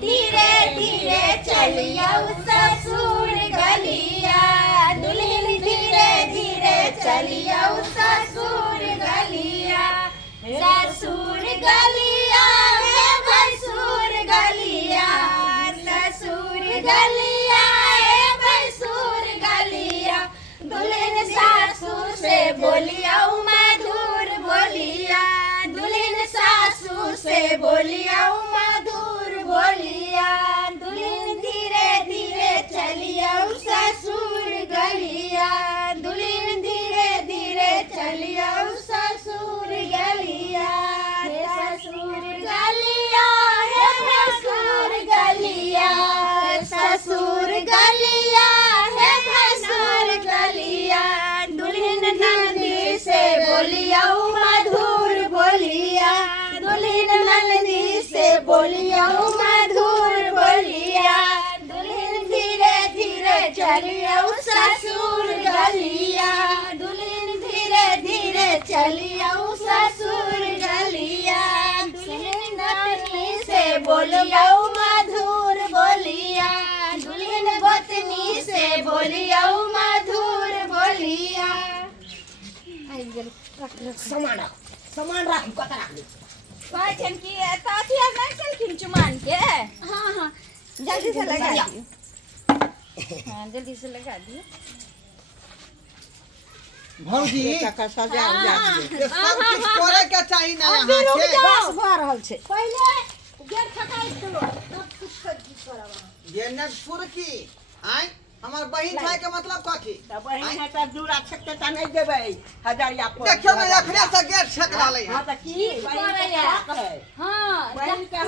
धीरे धीरे चलिया ससुर गलिया, दुल्हन धीरे धीरे चलिया ससुर गलिया। ससुर गलिया है भैंसुर गलिया, ससुर गलिया है भैंसुर गलिया। दुल्हन सासू से बोलिया मधुर बोलिया, दुल्हन सासू से बोलिया मधुर बोलिया। दुल्हन धीरे धीरे चलिया ससुर गलिया, दुल्हन धीरे धीरे चलिया ससुर गलिया। ससुर गलिया है भैंसुर गलिया, ससुर गलिया है भैंसुर गलिया। दुल्हन नंदी से बोलिया मधुर बोलिया, दुल्हन नंदी से बोलिया मधुर बोलिया। दुल्हन धीरे धीरे चलिया ससुर गलिया, दुल्हन धीरे धीरे चलिया ससुर गलिया। दुल्हन नंदी से बोलिया मधुर बोलिया, दुल्हन गोतनी से बोलिया मधुर बोलिया। सामान रख कत रख दे कहन की ताती अब नहीं चलखिन चुमान के। हाँ हाँ जल्दी से लगा दियो, हाँ जल्दी से लगा दियो भौजी। का सजा उजा दिए ये सब कुछ करे के चाहिए ना अभी यहाँ रुक से। जाओ। बस भऽ रहल छै। पहले गेट खटाई दो तब कुछ करब। ये न फुरकी आय हमार बहिन खाए के मतलब कथी? त बहिन है त दूरा छक्के त नहीं देबै हजारिया पर। देखियो मैं अखने से गेट छक रहले हां त की बहिन के हक है। हाँ बहिन के